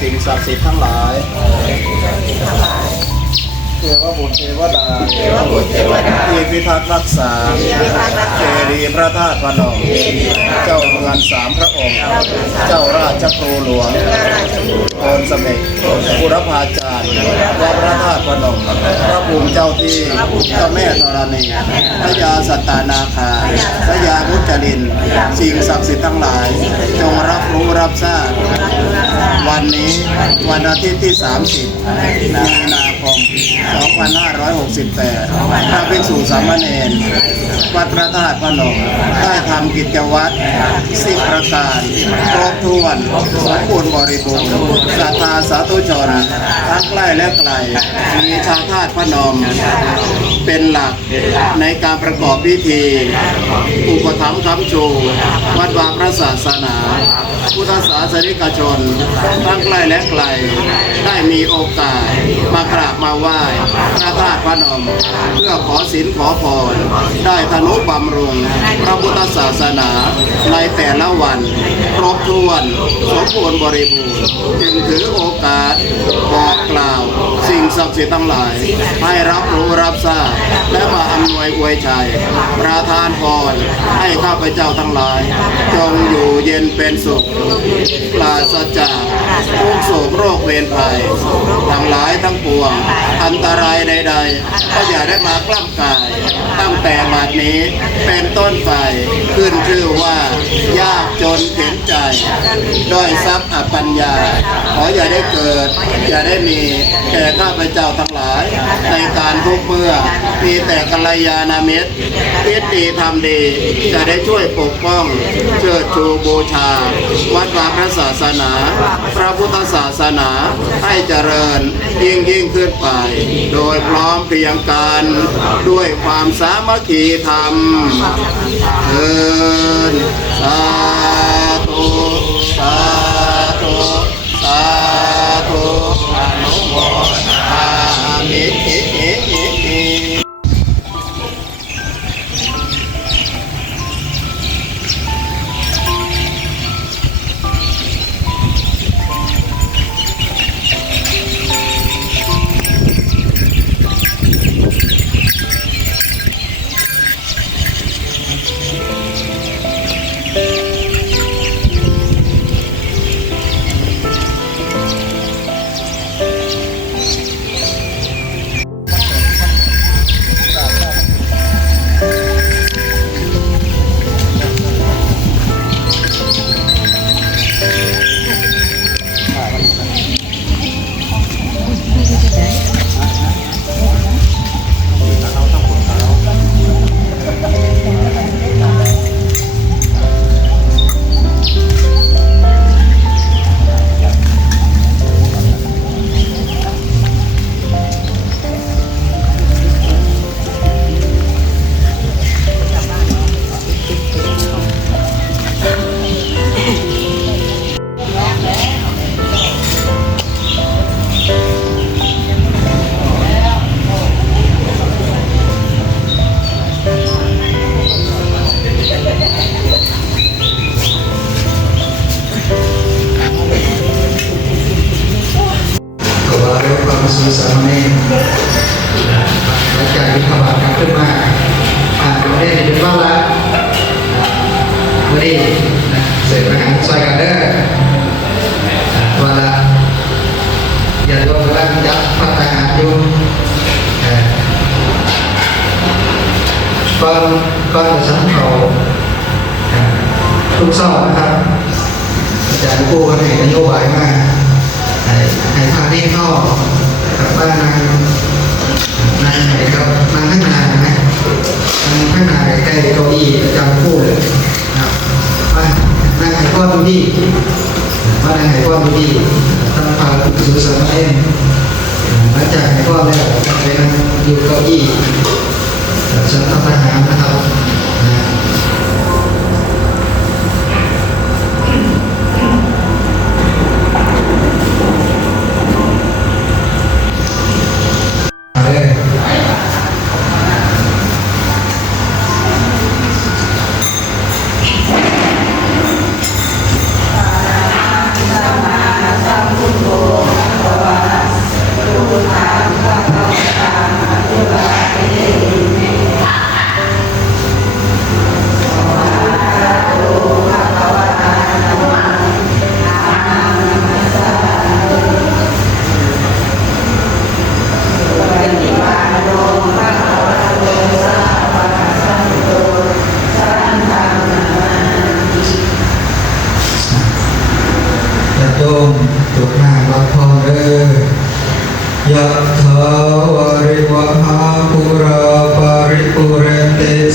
สิ่งศักดิ์สิทธิ์ทั้งหลาย เทวบุตรเทวดาเทวบุตรเทวดาที่พิทักษ์รักษาพิทักษ์รักเจษาดีย์พระธาตุพนมเจ้าเมืองสามพระองค์ เจ้าราชครูหลวงโอนสมิกบุรพาจารย์วัดพระธาตุพนมพระภูมิเจ้าที่เจ้าแม่ธรณีพระยาสัตตานาคาพระยามุจลิน สิ่งศักดิ์สิทธิ์ทั้งหลาย จงรับรู้รับทราบวันนี้วันอาทิตย์ที่ 30มีนาคม2568พระภิกษุสามเณรวัดพระธาตุพนมได้ทำกิจวัตรสิบประการครบถ้วนสมบูรณ์บริบูรณ์ศรัทธาสาธุชนทั้งใกล้และไกลมีชาวธาตุพนม เป็นหลักในการประกอบพิธี อุปถัมภ์คำชูวัดวาพระศาสนา พุทธศาสนิกชน ทั้งใกล้และไกล ได้มีโอกาสมากราบมาไหว้พระธาตุพนม เพื่อขอศีลขอพร ได้ธนุบำรุง พระพุทธศาสนาในแต่ละวัน ครบถ้วน สมบูรณ์บริบูรณ์ จึงถือโอกาสบอกกล่าว สิ่งศักดิ์สิทธิ์ทั้งหลาย ให้รับรู้รับทราบ และมาอำนวยอวยชัยประทานพรให้ข้า พเจ้าทั้งหลาย จงอยู่เย็นเป็นสุขปราศจากทุกโศกโรคเวรภัย ทั้งหลายทั้งปวง อันตรายใดๆ ก็อย่าได้มากล้ำกาย ตั้งแต่บัดนี้เป็นต้นไปขึ้นชื่อว่า ยากจนเข็นใจด้อยทรัพย์อปัญญา ขออย่าได้เกิด อย่าได้มีแก่ข้าพเจ้าทั้งหลาย ในการทุกเมื่อมีแต่กัลยาณมิตรคิดดีทำดีจะได้ช่วยวยปกป้องเชิดชูบูชา วัดวาพระศาสนา พระพุทธศาสนาให้เจริญยิ่งยิ่งขึ้นไป โดยพร้อมเพรียงกันด้วยความสามัคคีธรรมเอินสาธุสา สามเณรหลังจากที่ขบาดกันขึ้นมาอ่านประเทศเป็นว่าละวันนี้เสร็จอาหารซอยกันเด้อวันละอย่าโดนกำลังยัดพัฒนาอยู่ก่อนก่อนจะสังเขาทุกเศร้านะครับอาจารย์กู้ก็ให้นโยบายมาให้ให้พาเด็กเข้า กับบ้านางนางไหนครับนางข้างหน้านะนางข้างน้าใกล้เก้าอี้อาจารย์กู้เลยนะครับมานางไห้ก้อนดูดีมานางไห้ก้อนดีตั้งพาสุสานเองหลังจากไห้ก้อนแล้วไปนั่งอยู่เก้าอี้ฉันทำทหารนะครับ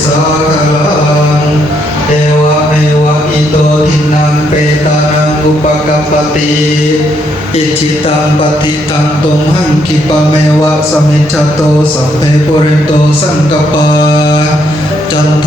สาคลังเอวะเมวะอิโตทินังเปตานังอุปกัปติอิจิตังปฏิตังตุมหังคิปะเมวะสมิจจโตสัมเพปุริโตสังกปาจันโท